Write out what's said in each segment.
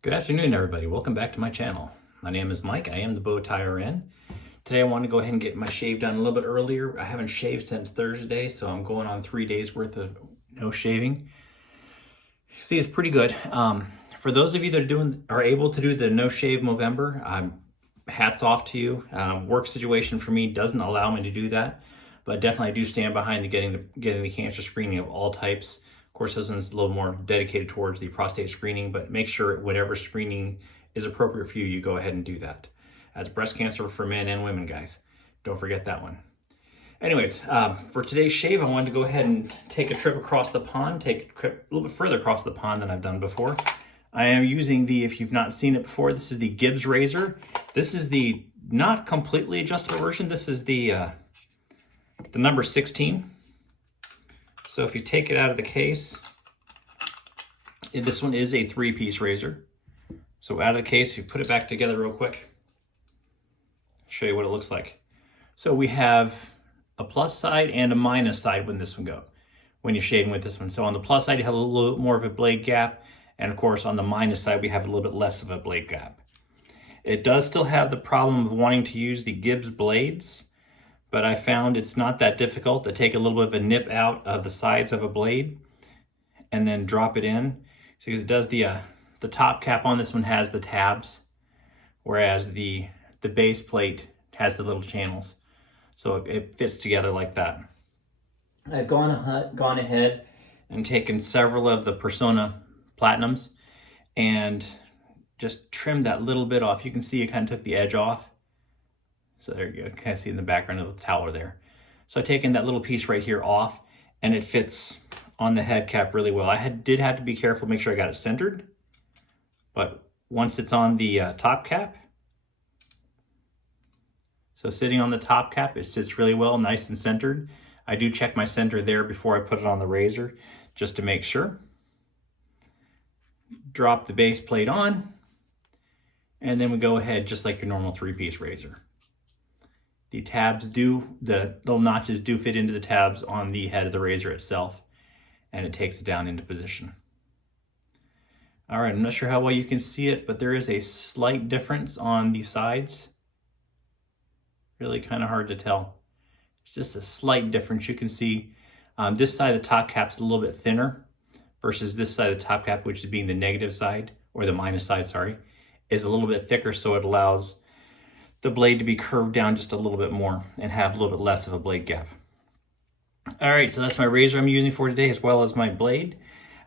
Good afternoon, everybody. Welcome back to my channel. My name is Mike. I am the Bow Tie RN. Today I want to go ahead and get my shave done a little bit earlier. I haven't shaved since Thursday, so I'm going on 3 days worth of no shaving. See, it's pretty good. For those of you that are able to do the no shave Movember, hats off to you. Work situation for me doesn't allow me to do that, but definitely I do stand behind getting the cancer screening of all types. Of course, this one's a little more dedicated towards the prostate screening, but make sure whatever screening is appropriate for you, you go ahead and do that. That's breast cancer for men and women, guys. Don't forget that one. Anyways, for today's shave, I wanted to go ahead and take a trip across the pond, take a little bit further across the pond than I've done before. I am using if you've not seen it before, this is the Gibbs razor. This is the not completely adjustable version. This is the number 16. So if you take it out of the case, this one is a 3-piece razor. So out of the case, you put it back together real quick. I'll show you what it looks like. So we have a plus side and a minus side when you're shaving with this one. So on the plus side, you have a little bit more of a blade gap. And of course, on the minus side, we have a little bit less of a blade gap. It does still have the problem of wanting to use the Gibbs blades, but I found it's not that difficult to take a little bit of a nip out of the sides of a blade and then drop it in. So it does the top cap on this one has the tabs, whereas the base plate has the little channels. So it fits together like that. I've gone ahead and taken several of the Persona Platinums and just trimmed that little bit off. You can see it kind of took the edge off. So there you go, kind of see in the background of the tower there. So I've taken that little piece right here off and it fits on the head cap really well. I did have to be careful, make sure I got it centered. But once it's on the top cap, so sitting on the top cap, it sits really well, nice and centered. I do check my center there before I put it on the razor, just to make sure. Drop the base plate on, and then we go ahead just like your normal 3-piece razor. The little notches do fit into the tabs on the head of the razor itself, and it takes it down into position. All right, I'm not sure how well you can see it, but there is a slight difference on the sides. Really kind of hard to tell. It's just a slight difference. You can see this side of the top cap's a little bit thinner versus this side of the top cap, which is being the negative side, or the minus side, sorry, is a little bit thicker, so it allows the blade to be curved down just a little bit more and have a little bit less of a blade gap. All right, so that's my razor I'm using for today, as well as my blade.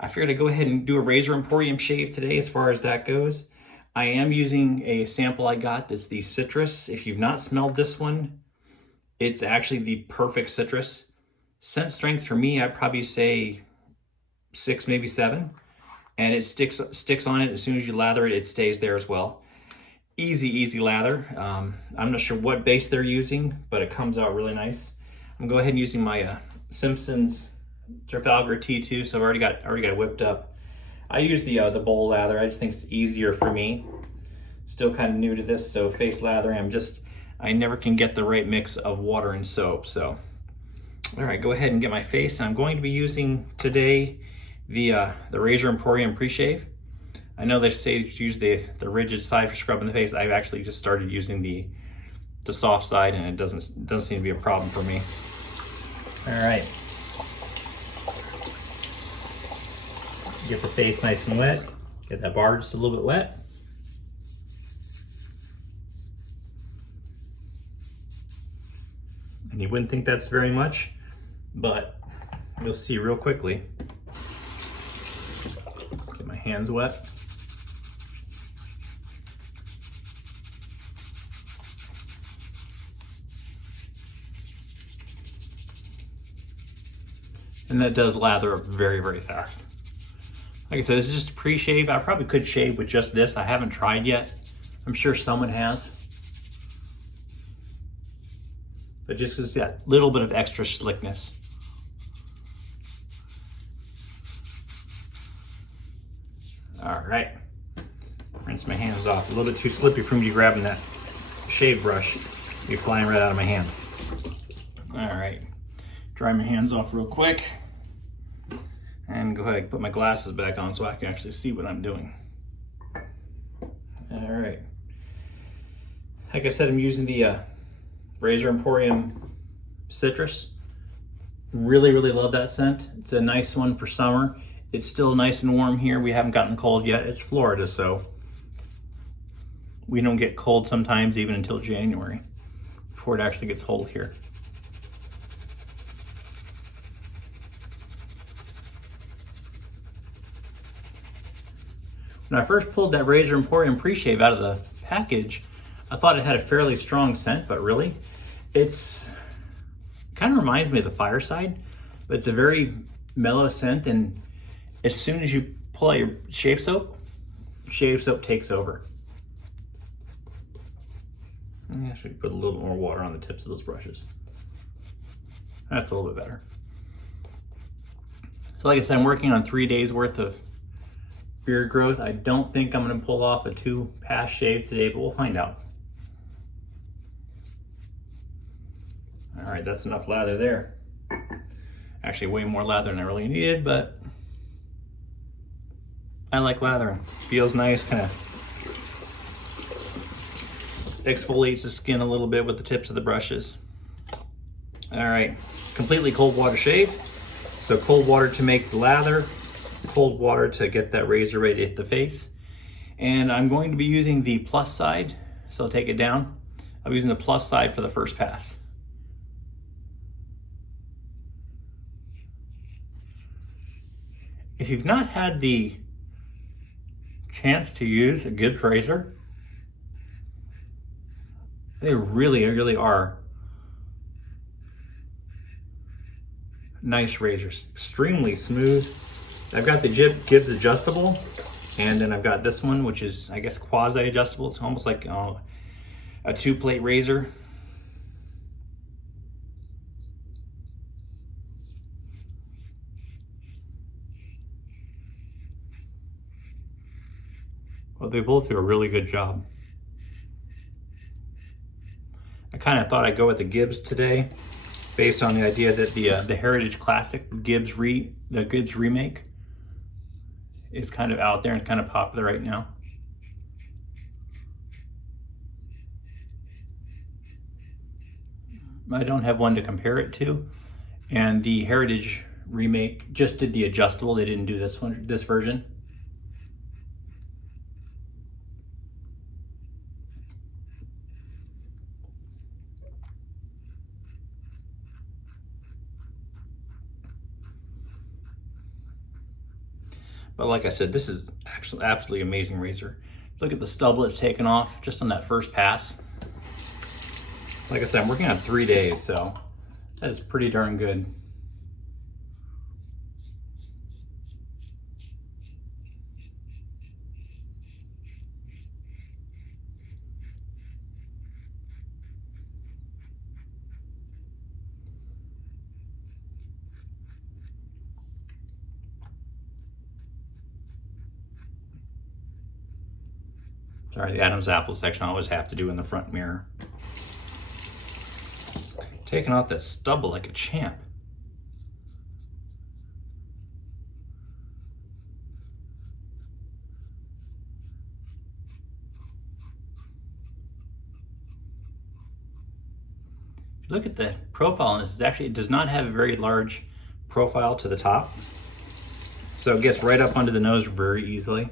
I figured I'd go ahead and do a Razor Emporium shave today as far as that goes. I am using a sample I got that's the citrus. If you've not smelled this one, it's actually the perfect citrus. Scent strength for me, I'd probably say 6, maybe 7. And it sticks on it. As soon as you lather it, it stays there as well. Easy lather. I'm not sure what base they're using, but it comes out really nice. I'm gonna go ahead and using my Simpson's Trafalgar T2, so I've already got it whipped up. I use the bowl lather. I just think it's easier for me. Still kind of new to this, so face lathering, I never can get the right mix of water and soap. So, all right, go ahead and get my face. I'm going to be using today the Razor Emporium pre-shave. I know they say to use the rigid side for scrubbing the face. I've actually just started using the soft side, and it doesn't seem to be a problem for me. All right. Get the face nice and wet. Get that bar just a little bit wet. And you wouldn't think that's very much, but you'll see real quickly. Get my hands wet. And that does lather up very fast. Like I said, this is just a pre-shave. I probably could shave with just this. I haven't tried yet. I'm sure someone has. But just because it's got a little bit of extra slickness. All right. Rinse my hands off. A little bit too slippy for me to grabbing that shave brush. You're flying right out of my hand. All right. Dry my hands off real quick. And go ahead and put my glasses back on so I can actually see what I'm doing. All right. Like I said, I'm using the Razor Emporium Citrus. Really, really love that scent. It's a nice one for summer. It's still nice and warm here. We haven't gotten cold yet. It's Florida, so we don't get cold sometimes even until January before it actually gets cold here. When I first pulled that Razor Emporium pre-shave out of the package, I thought it had a fairly strong scent, but really, it kind of reminds me of the Fireside, but it's a very mellow scent, and as soon as you pull out your shave soap takes over. I should put a little bit more water on the tips of those brushes. That's a little bit better. So like I said, I'm working on 3 days worth of beard growth. I don't think I'm going to pull off a 2-pass shave today, but we'll find out. All right, that's enough lather there. Actually, way more lather than I really needed, but I like lathering. Feels nice, kind of exfoliates the skin a little bit with the tips of the brushes. All right, completely cold water shave. So cold water to make the lather, cold water to get that razor ready to hit the face. And I'm going to be using the plus side, so I'll take it down. I'm using the plus side for the first pass. If you've not had the chance to use a Gibbs razor, they really, really are nice razors. Extremely smooth. I've got the Gibbs adjustable, and then I've got this one, which is, I guess, quasi-adjustable. It's almost like a 2-plate razor. Well, they both do a really good job. I kind of thought I'd go with the Gibbs today, based on the idea that the Heritage Classic the Gibbs remake is kind of out there and kind of popular right now. I don't have one to compare it to, and the Heritage remake just did the adjustable. They didn't do this version. But like I said, this is actually absolutely amazing razor. Look at the stubble it's taken off just on that first pass. Like I said, I'm working on 3 days, so that is pretty darn good. Sorry, the Adam's apple section I always have to do in the front mirror. Taking off that stubble like a champ. If you look at the profile on this, it does not have a very large profile to the top. So it gets right up under the nose very easily.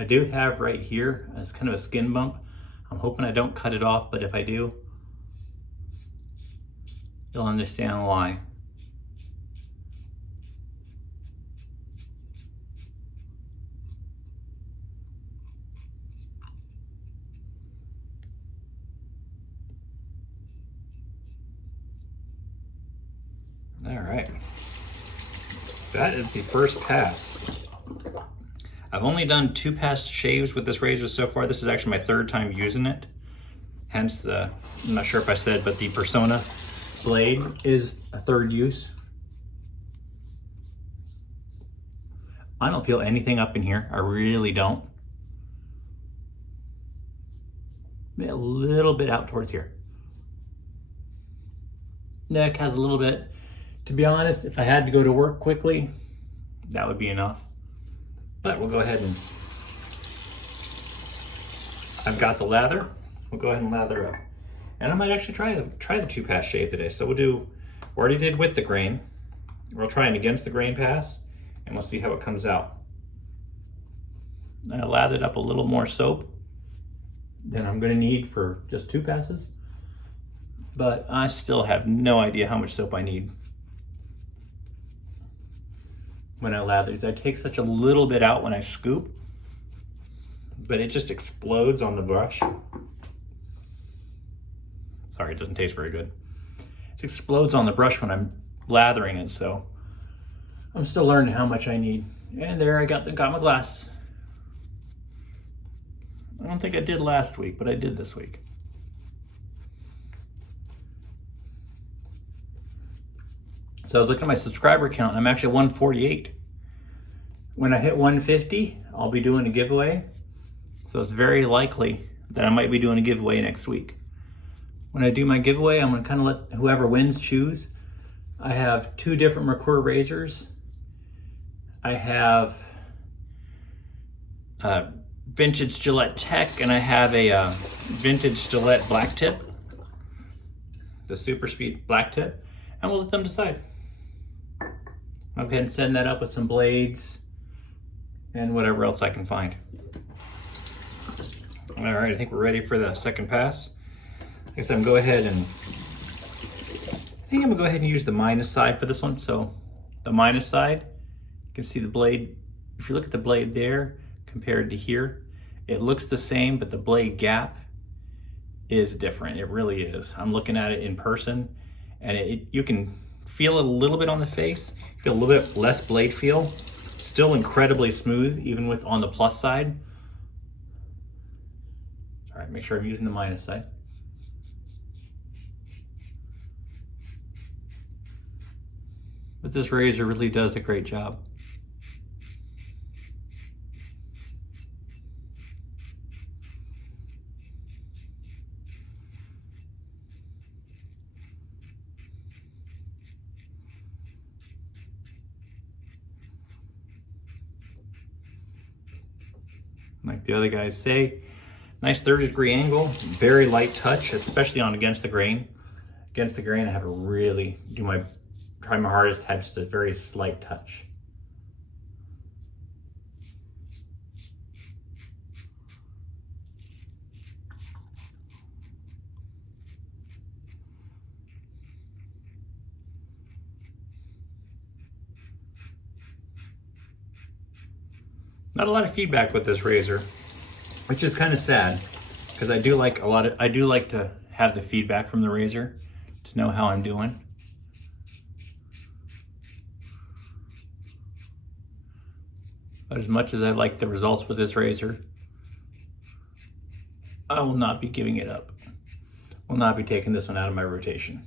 I do have right here, it's kind of a skin bump. I'm hoping I don't cut it off, but if I do, you'll understand why. All right, that is the first pass. I've only done 2 pass shaves with this razor so far. This is actually my 3rd time using it. Hence I'm not sure if I said, but the Persona blade is a 3rd use. I don't feel anything up in here. I really don't. Maybe a little bit out towards here. Neck has a little bit. To be honest, if I had to go to work quickly, that would be enough. But we'll go ahead and, I've got the lather. We'll go ahead and lather up. And I might actually try the 2-pass shave today. So we already did with the grain. We'll try an against the grain pass, and we'll see how it comes out. I lathered up a little more soap than I'm gonna need for just 2 passes. But I still have no idea how much soap I need when I lather these. I take such a little bit out when I scoop, but it just explodes on the brush. Sorry, it doesn't taste very good. It explodes on the brush when I'm lathering it, so I'm still learning how much I need. And there I got my glasses. I don't think I did last week, but I did this week. So I was looking at my subscriber count, and I'm actually 148. When I hit 150, I'll be doing a giveaway. So it's very likely that I might be doing a giveaway next week. When I do my giveaway, I'm gonna kind of let whoever wins choose. I have 2 different Merkur razors. I have a vintage Gillette Tech, and I have a vintage Gillette black tip, the Super Speed black tip, and we'll let them decide. I'll go ahead and send that up with some blades and whatever else I can find. All right, I think we're ready for the second pass. Like I said, I'm gonna go ahead and use the minus side for this one. So the minus side, you can see the blade. If you look at the blade there compared to here, it looks the same, but the blade gap is different. It really is. I'm looking at it in person, and you can feel it a little bit on the face. Feel a little bit less blade feel. Still incredibly smooth, even with on the plus side. All right, make sure I'm using the minus side. But this razor really does a great job. Like the other guys say, nice 30-degree angle, very light touch, especially on against the grain. Against the grain, I have to really try my hardest to have just a very slight touch. Not a lot of feedback with this razor, which is kind of sad, because I do like to have the feedback from the razor to know how I'm doing. But as much as I like the results with this razor, I will not be giving it up. Will not be taking this one out of my rotation.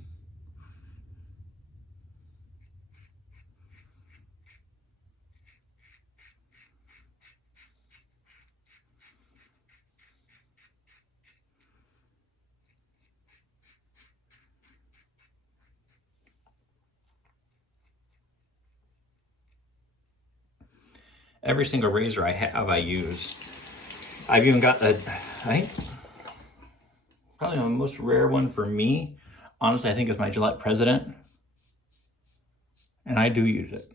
Every single razor I have, I use. I've even got probably the most rare one for me, honestly, I think is my Gillette President. And I do use it.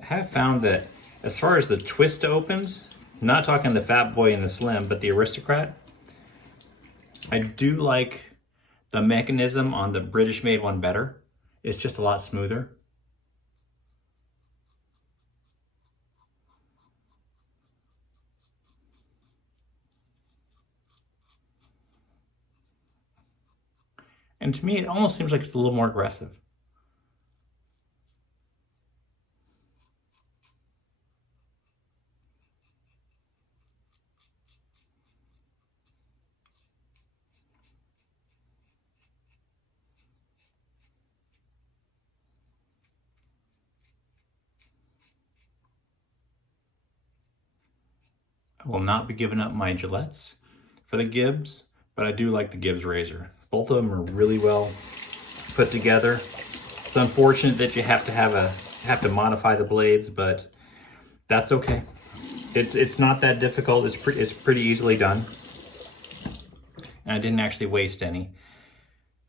I have found that as far as the twist opens, I'm not talking the Fat Boy and the Slim, but the Aristocrat, I do like the mechanism on the British made one better. It's just a lot smoother. And to me, it almost seems like it's a little more aggressive. I will not be giving up my Gillettes for the Gibbs, but I do like the Gibbs razor. Both of them are really well put together. It's unfortunate that you have to modify the blades, but that's okay. It's not that difficult. It's pretty easily done. And I didn't actually waste any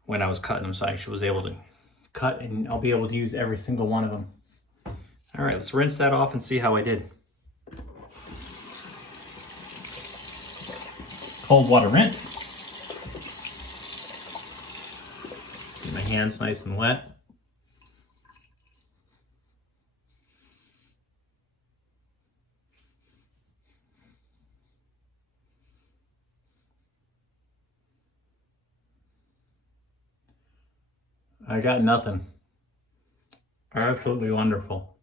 when I was cutting them, so I actually was able to cut, and I'll be able to use every single one of them. All right, let's rinse that off and see how I did. Cold water rinse. Get my hands nice and wet. I got nothing. Absolutely wonderful.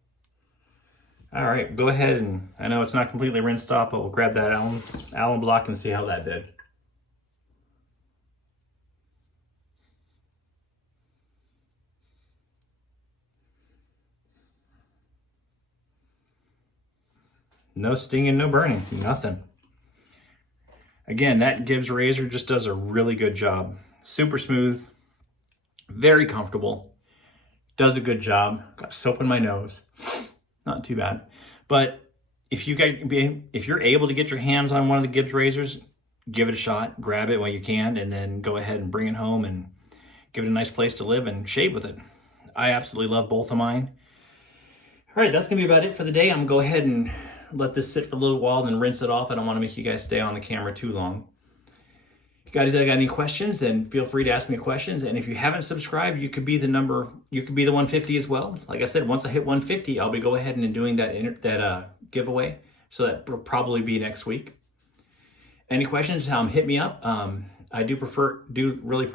All right, go ahead and, I know it's not completely rinsed off, but we'll grab that alum block and see how that did. No stinging, no burning, nothing. Again, that Gibbs razor just does a really good job. Super smooth, very comfortable, does a good job. Got soap in my nose, not too bad. But if you're able to get your hands on one of the Gibbs razors, give it a shot, grab it while you can, and then go ahead and bring it home and give it a nice place to live and shave with it. I absolutely love both of mine. All right, that's gonna be about it for the day. I'm gonna go ahead and let this sit for a little while and then rinse it off. I don't want to make you guys stay on the camera too long. If you guys got any questions, then feel free to ask me questions. And if you haven't subscribed, you could be the 150 as well. Like I said, once I hit 150, I'll be go ahead and doing that giveaway. So that will probably be next week. Any questions? Hit me up. I do really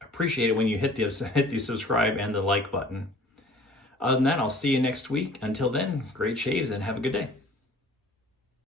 appreciate it when you hit the subscribe and the like button. Other than that, I'll see you next week. Until then, great shaves and have a good day.